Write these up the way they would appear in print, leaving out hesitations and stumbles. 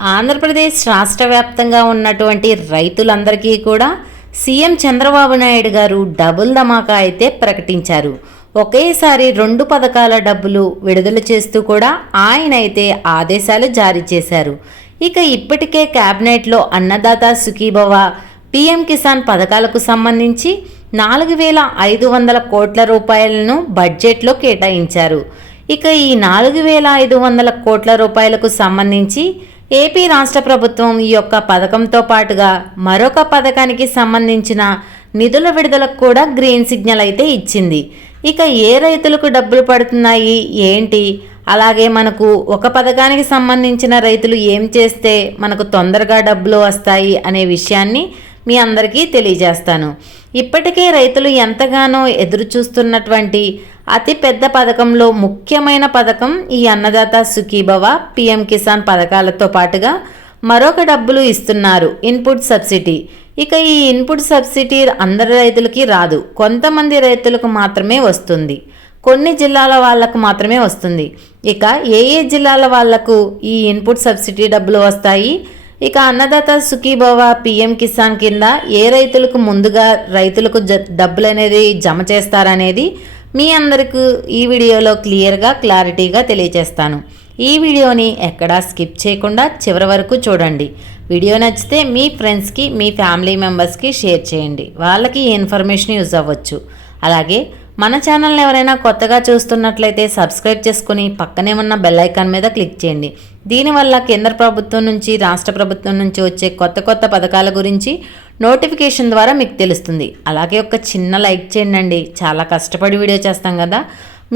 ఆంధ్రప్రదేశ్ రాష్ట్ర వ్యాప్తంగా ఉన్నటువంటి రైతులందరికీ కూడా సీఎం చంద్రబాబు నాయుడు గారు డబుల్ ధమాకా అయితే ప్రకటించారు. ఒకేసారి 2 పథకాల డబ్బులు విడుదల చేస్తూ కూడా ఆయన అయితే ఆదేశాలు జారీ చేశారు. ఇక ఇప్పటికే క్యాబినెట్లో అన్నదాత సుఖీభవ, పీఎం కిసాన్ పథకాలకు సంబంధించి 4,500 కోట్ల రూపాయలను బడ్జెట్లో కేటాయించారు. ఇక ఈ 4,500 కోట్ల రూపాయలకు సంబంధించి ఏపీ రాష్ట్ర ప్రభుత్వం ఈ యొక్క పథకంతో పాటుగా మరొక పథకానికి సంబంధించిన నిధుల విడుదలకు కూడా గ్రీన్ సిగ్నల్ అయితే ఇచ్చింది. ఇక ఏ రైతులకు డబ్బులు పడుతున్నాయి ఏంటి, అలాగే మనకు ఒక పథకానికి సంబంధించిన రైతులు ఏం చేస్తే మనకు తొందరగా డబ్బులు వస్తాయి అనే విషయాన్ని మీ అందరికీ తెలియజేస్తాను. ఇప్పటికే రైతులు ఎంతగానో ఎదురు చూస్తున్నటువంటి అతి పెద్ద పథకంలో ముఖ్యమైన పథకం ఈ అన్నదాత సుఖీభవ, పీఎం కిసాన్ పథకాలతో పాటుగా మరొక డబ్బులు ఇస్తున్నారు, ఇన్పుట్ సబ్సిడీ. ఇక ఈ ఇన్పుట్ సబ్సిడీ అందరి రైతులకి రాదు, కొంతమంది రైతులకు మాత్రమే వస్తుంది, కొన్ని జిల్లాల వాళ్లకు మాత్రమే వస్తుంది. ఇక ఏ ఏ జిల్లాల వాళ్లకు ఈ ఇన్పుట్ సబ్సిడీ డబ్బులు వస్తాయి, ఇక అన్నదాత సుఖీభవ, పీఎం కిసాన్ కింద ఏ రైతులకు ముందుగా రైతులకు డబ్బులు అనేది జమ చేస్తారనేది మీ అందరికీ ఈ వీడియోలో క్లారిటీగా తెలియజేస్తాను. ఈ వీడియోని ఎక్కడా స్కిప్ చేయకుండా చివరి వరకు చూడండి. వీడియో నచ్చితే మీ ఫ్రెండ్స్కి, మీ ఫ్యామిలీ మెంబర్స్కి షేర్ చేయండి, వాళ్ళకి ఈ ఇన్ఫర్మేషన్ యూజ్ అవ్వచ్చు. అలాగే మన ఛానల్ని ఎవరైనా కొత్తగా చూస్తున్నట్లయితే సబ్స్క్రైబ్ చేసుకుని పక్కనే ఉన్న బెల్ ఐకాన్ మీద క్లిక్ చేయండి. దీనివల్ల కేంద్ర ప్రభుత్వం నుంచి, రాష్ట్ర ప్రభుత్వం నుంచి వచ్చే కొత్త పథకాల గురించి నోటిఫికేషన్ ద్వారా మీకు తెలుస్తుంది. అలాగే ఒక చిన్న లైక్ చేయండి, చాలా కష్టపడి వీడియో చేస్తాం కదా,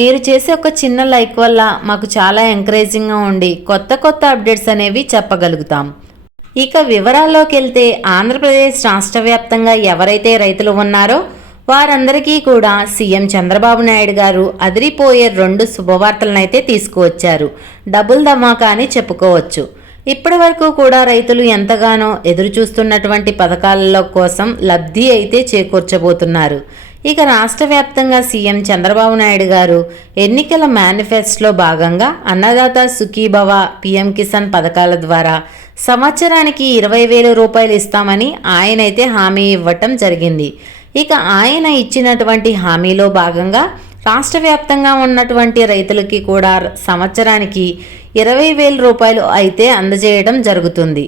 మీరు చేసే ఒక చిన్న లైక్ వల్ల మాకు చాలా ఎంకరేజింగ్గా ఉండి కొత్త అప్డేట్స్ అనేవి చెప్పగలుగుతాం. ఇక వివరాల్లోకి వెళ్తే ఆంధ్రప్రదేశ్ రాష్ట్ర వ్యాప్తంగా ఎవరైతే రైతులు ఉన్నారో వారందరికీ కూడా సీఎం చంద్రబాబు నాయుడు గారు అదిరిపోయే 2 శుభవార్తలనైతే తీసుకువచ్చారు. డబుల్ ధమాకా అని చెప్పుకోవచ్చు. ఇప్పటి వరకు కూడా రైతులు ఎంతగానో ఎదురు చూస్తున్నటువంటి పథకాలలో కోసం లబ్ధి అయితే చేకూర్చబోతున్నారు. ఇక రాష్ట్ర వ్యాప్తంగా సీఎం చంద్రబాబు నాయుడు గారు ఎన్నికల మేనిఫెస్టోలో భాగంగా అన్నదాత సుఖీభవ, పీఎం కిసాన్ పథకాల ద్వారా సంవత్సరానికి 20,000 రూపాయలు ఇస్తామని ఆయనైతే హామీ ఇవ్వటం జరిగింది. ఇక ఆయన ఇచ్చినటువంటి హామీలో భాగంగా రాష్ట్ర వ్యాప్తంగా ఉన్నటువంటి రైతులకి కూడా సంవత్సరానికి 20,000 రూపాయలు అయితే అందజేయడం జరుగుతుంది,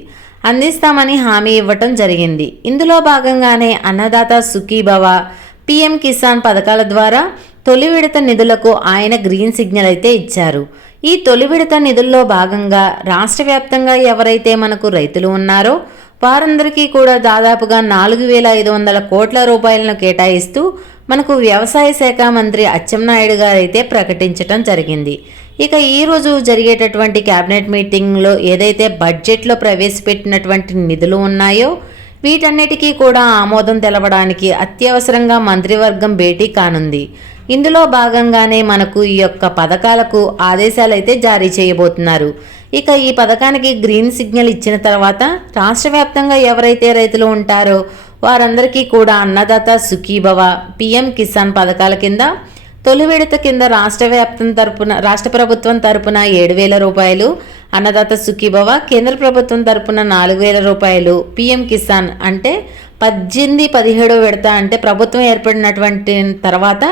అందిస్తామని హామీ ఇవ్వటం జరిగింది. ఇందులో భాగంగానే అన్నదాత సుఖీభవ, పీఎం కిసాన్ పథకాల ద్వారా తొలి విడత నిధులకు ఆయన గ్రీన్ సిగ్నల్ అయితే ఇచ్చారు. ఈ తొలి విడత నిధుల్లో భాగంగా రాష్ట్ర వ్యాప్తంగా ఎవరైతే మనకు రైతులు ఉన్నారో వారందరికీ కూడా దాదాపుగా 4,500 కోట్ల రూపాయలను కేటాయిస్తూ మనకు వ్యవసాయ శాఖ మంత్రి అచ్చెన్నాయుడు గారు అయితే ప్రకటించడం జరిగింది. ఇక ఈరోజు జరిగేటటువంటి క్యాబినెట్ మీటింగ్లో ఏదైతే బడ్జెట్లో ప్రవేశపెట్టినటువంటి నిధులు ఉన్నాయో వీటన్నిటికీ కూడా ఆమోదం తెలపడానికి అత్యవసరంగా మంత్రివర్గం భేటీ కానుంది. ఇందులో భాగంగానే మనకు ఈ యొక్క పథకాలకు ఆదేశాలు అయితే జారీ చేయబోతున్నారు. ఇక ఈ పథకానికి గ్రీన్ సిగ్నల్ ఇచ్చిన తర్వాత రాష్ట్ర వ్యాప్తంగా ఎవరైతే రైతులు ఉంటారో వారందరికీ కూడా అన్నదాత సుఖీభవ, పీఎం కిసాన్ పథకాల కింద తొలి విడత కింద రాష్ట్ర ప్రభుత్వం తరపున 7,000 రూపాయలు, అన్నదాత సుఖీభవ కేంద్ర ప్రభుత్వం తరపున 4,000 రూపాయలు, పీఎం కిసాన్ అంటే 18, 17 విడత అంటే ప్రభుత్వం ఏర్పడినటువంటి తర్వాత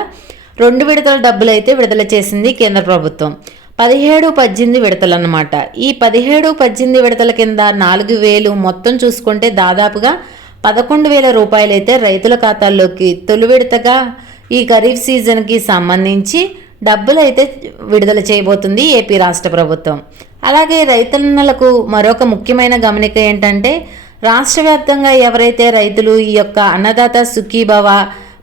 2 విడతల డబ్బులు అయితే విడుదల చేసింది కేంద్ర ప్రభుత్వం. 17, 18 విడతలు అన్నమాట. ఈ 17, 18 విడతల కింద 4,000 మొత్తం చూసుకుంటే దాదాపుగా 11,000 రూపాయలు అయితే రైతుల ఖాతాల్లోకి తొలి విడతగా ఈ ఖరీఫ్ సీజన్కి సంబంధించి డబ్బులు అయితే విడుదల చేయబోతుంది ఏపీ రాష్ట్ర ప్రభుత్వం. అలాగే రైతన్నలకు మరొక ముఖ్యమైన గమనిక ఏంటంటే రాష్ట్ర వ్యాప్తంగా ఎవరైతే రైతులు ఈ యొక్క అన్నదాత సుఖీభవ,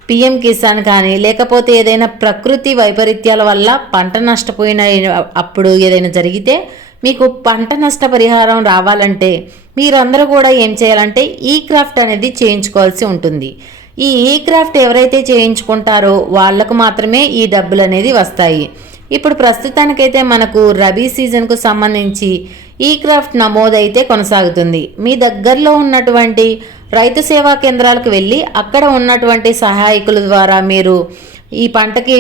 పీఎం కిసాన్ కానీ లేకపోతే ఏదైనా ప్రకృతి వైపరీత్యాల వల్ల పంట నష్టపోయిన అప్పుడు ఏదైనా జరిగితే మీకు పంట నష్ట పరిహారం రావాలంటే మీరందరూ కూడా ఏం చేయాలంటే ఈ క్రాఫ్ట్ అనేది చేయించుకోవాల్సి ఉంటుంది. ఈ క్రాఫ్ట్ ఎవరైతే చేయించుకుంటారో వాళ్లకు మాత్రమే ఈ డబ్బులు అనేది వస్తాయి. ఇప్పుడు ప్రస్తుతానికైతే మనకు రబీ సీజన్కు సంబంధించి ఈ క్రాఫ్ట్ నమోదైతే కొనసాగుతుంది. మీ దగ్గరలో ఉన్నటువంటి రైతు సేవా కేంద్రాలకు వెళ్ళి అక్కడ ఉన్నటువంటి సహాయకుల ద్వారా మీరు ఈ పంటకి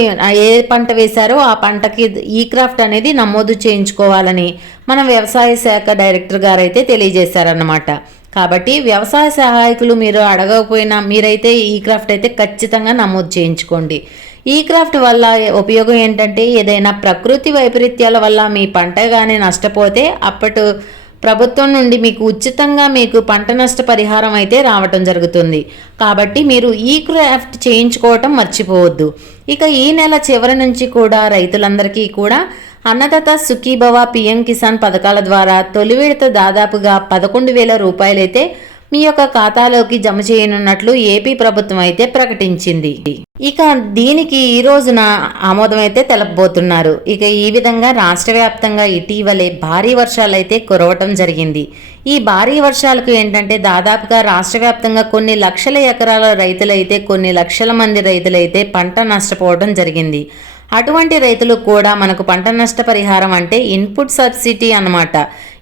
ఏ పంట వేశారో ఆ పంటకి ఈ క్రాఫ్ట్ అనేది నమోదు చేయించుకోవాలని మన వ్యవసాయ శాఖ డైరెక్టర్ గారు అయితే తెలియజేశారన్నమాట. కాబట్టి వ్యవసాయ సహాయకులు మీరు అడగకపోయినా మీరైతే ఈ క్రాఫ్ట్ అయితే ఖచ్చితంగా నమోదు చేయించుకోండి. ఈ క్రాఫ్ట్ వల్ల ఉపయోగం ఏంటంటే ఏదైనా ప్రకృతి వైపరీత్యాల వల్ల మీ పంట కానీ నష్టపోతే అప్పటి ప్రభుత్వం నుండి మీకు ఉచితంగా మీకు పంట నష్ట పరిహారం అయితే రావటం జరుగుతుంది. కాబట్టి మీరు ఈ క్రాఫ్ట్ చేయించుకోవటం మర్చిపోవద్దు. ఇక ఈ నెల చివరి నుంచి కూడా రైతులందరికీ కూడా అన్నదాత సుఖీభవ పిఎం కిసాన్ పథకాల ద్వారా తొలి విడత దాదాపుగా 11,000 రూపాయలైతే మీ యొక్క ఖాతాలోకి జమ చేయనున్నట్లు ఏపీ ప్రభుత్వం అయితే ప్రకటించింది. ఇక దీనికి ఈ రోజున ఆమోదం అయితే తెలపబోతున్నారు. ఇక ఈ విధంగా రాష్ట్ర వ్యాప్తంగా ఇటీవలే భారీ వర్షాలు అయితే కురవటం జరిగింది. ఈ భారీ వర్షాలకు ఏంటంటే దాదాపుగా రాష్ట్ర వ్యాప్తంగా కొన్ని లక్షల ఎకరాల రైతులైతే కొన్ని లక్షల మంది రైతులైతే పంట నష్టపోవడం జరిగింది. అటువంటి రైతులు కూడా మనకు పంట నష్ట పరిహారం అంటే ఇన్పుట్ సబ్సిడీ అన్నమాట.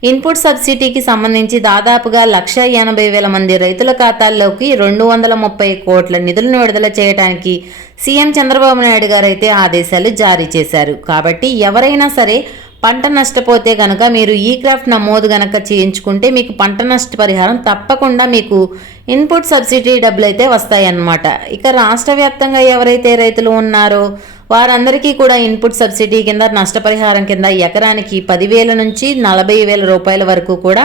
ఇన్పుట్ సబ్సిడీకి సంబంధించి దాదాపుగా 1,80,000 మంది రైతుల ఖాతాల్లోకి 230 కోట్ల నిధులను విడుదల చేయడానికి సీఎం చంద్రబాబు నాయుడు గారు అయితే ఆదేశాలు జారీ చేశారు. కాబట్టి ఎవరైనా సరే పంట నష్టపోతే గనక మీరు ఈ క్రాఫ్ట్ నమోదు గనక చేయించుకుంటే మీకు పంట నష్ట పరిహారం తప్పకుండా మీకు ఇన్పుట్ సబ్సిడీ డబ్బులు అయితే వస్తాయన్నమాట. ఇక రాష్ట్ర వ్యాప్తంగా ఎవరైతే రైతులు ఉన్నారో వారందరికీ కూడా ఇన్పుట్ సబ్సిడీ కింద నష్టపరిహారం కింద ఎకరానికి 10,000 నుంచి 40,000 రూపాయల వరకు కూడా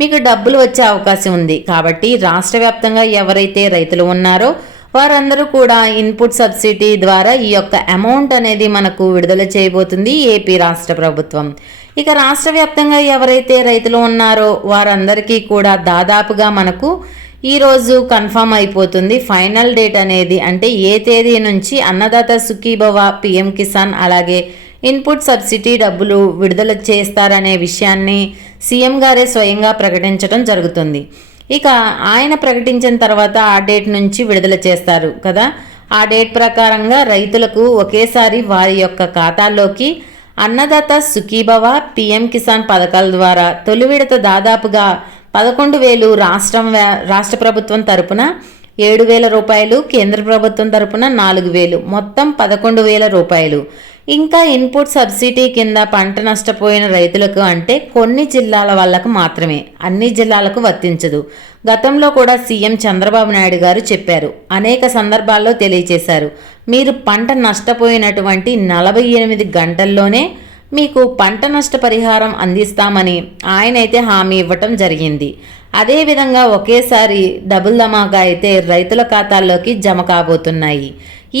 మీకు డబ్బులు వచ్చే అవకాశం ఉంది. కాబట్టి రాష్ట్ర వ్యాప్తంగా ఎవరైతే రైతులు ఉన్నారో వారందరూ కూడా ఇన్పుట్ సబ్సిడీ ద్వారా ఈ యొక్క అమౌంట్ అనేది మనకు విడుదల చేయబోతుంది ఏపీ రాష్ట్ర ప్రభుత్వం. ఇక రాష్ట్ర వ్యాప్తంగా ఎవరైతే రైతులు ఉన్నారో వారందరికీ కూడా దాదాపుగా మనకు ఈరోజు కన్ఫామ్ అయిపోతుంది ఫైనల్ డేట్ అనేది. అంటే ఏ తేదీ నుంచి అన్నదాత సుఖీభవ పిఎం కిసాన్ అలాగే ఇన్పుట్ సబ్సిడీ డబ్బులు విడుదల చేస్తారనే విషయాన్ని సీఎం గారే స్వయంగా ప్రకటించడం జరుగుతుంది. ఇక ఆయన ప్రకటించిన తర్వాత ఆ డేట్ నుంచి విడుదల చేస్తారు కదా. ఆ డేట్ ప్రకారంగా రైతులకు ఒకేసారి వారి యొక్క ఖాతాల్లోకి అన్నదాత సుఖీభవ పిఎం కిసాన్ పథకాల ద్వారా తొలి విడత దాదాపుగా 11,000 రాష్ట్ర ప్రభుత్వం తరపున 7,000 రూపాయలు, కేంద్ర ప్రభుత్వం తరపున 4,000 మొత్తం 11,000 రూపాయలు. ఇంకా ఇన్పుట్ సబ్సిడీ కింద పంట నష్టపోయిన రైతులకు అంటే కొన్ని జిల్లాల వాళ్ళకు మాత్రమే, అన్ని జిల్లాలకు వర్తించదు. గతంలో కూడా సీఎం చంద్రబాబు నాయుడు గారు చెప్పారు, అనేక సందర్భాల్లో తెలియజేశారు, మీరు పంట నష్టపోయినటువంటి 48 గంటల్లోనే మీకు పంట నష్ట పరిహారం అందిస్తామని ఆయన అయితే హామీ ఇవ్వటం జరిగింది. అదేవిధంగా ఒకేసారి డబుల్ ధమాకా అయితే రైతుల ఖాతాల్లోకి జమ కాబోతున్నాయి.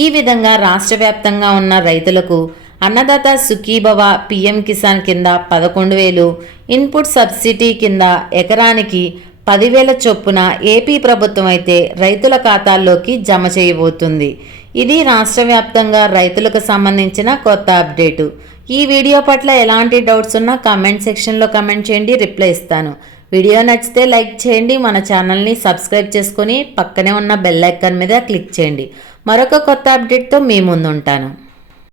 ఈ విధంగా రాష్ట్ర వ్యాప్తంగా ఉన్న రైతులకు అన్నదాత సుఖీభవ పిఎం కిసాన్ కింద 11,000, ఇన్పుట్ సబ్సిడీ కింద ఎకరానికి 10,000 చొప్పున ఏపీ ప్రభుత్వం అయితే రైతుల ఖాతాల్లోకి జమ చేయబోతుంది. ఇది రాష్ట్ర వ్యాప్తంగా రైతులకు సంబంధించిన కొత్త అప్డేటు. ఈ వీడియో పట్ల ఎలాంటి డౌట్స్ ఉన్నా కామెంట్ సెక్షన్లో కామెంట్ చేయండి, రిప్లై ఇస్తాను. వీడియో నచ్చితే లైక్ చేయండి, మన ఛానల్ని సబ్స్క్రైబ్ చేసుకొని పక్కనే ఉన్న బెల్ ఐకాన్ మీద క్లిక్ చేయండి. మరొక కొత్త అప్డేట్తో మీ ముందు ఉంటాను.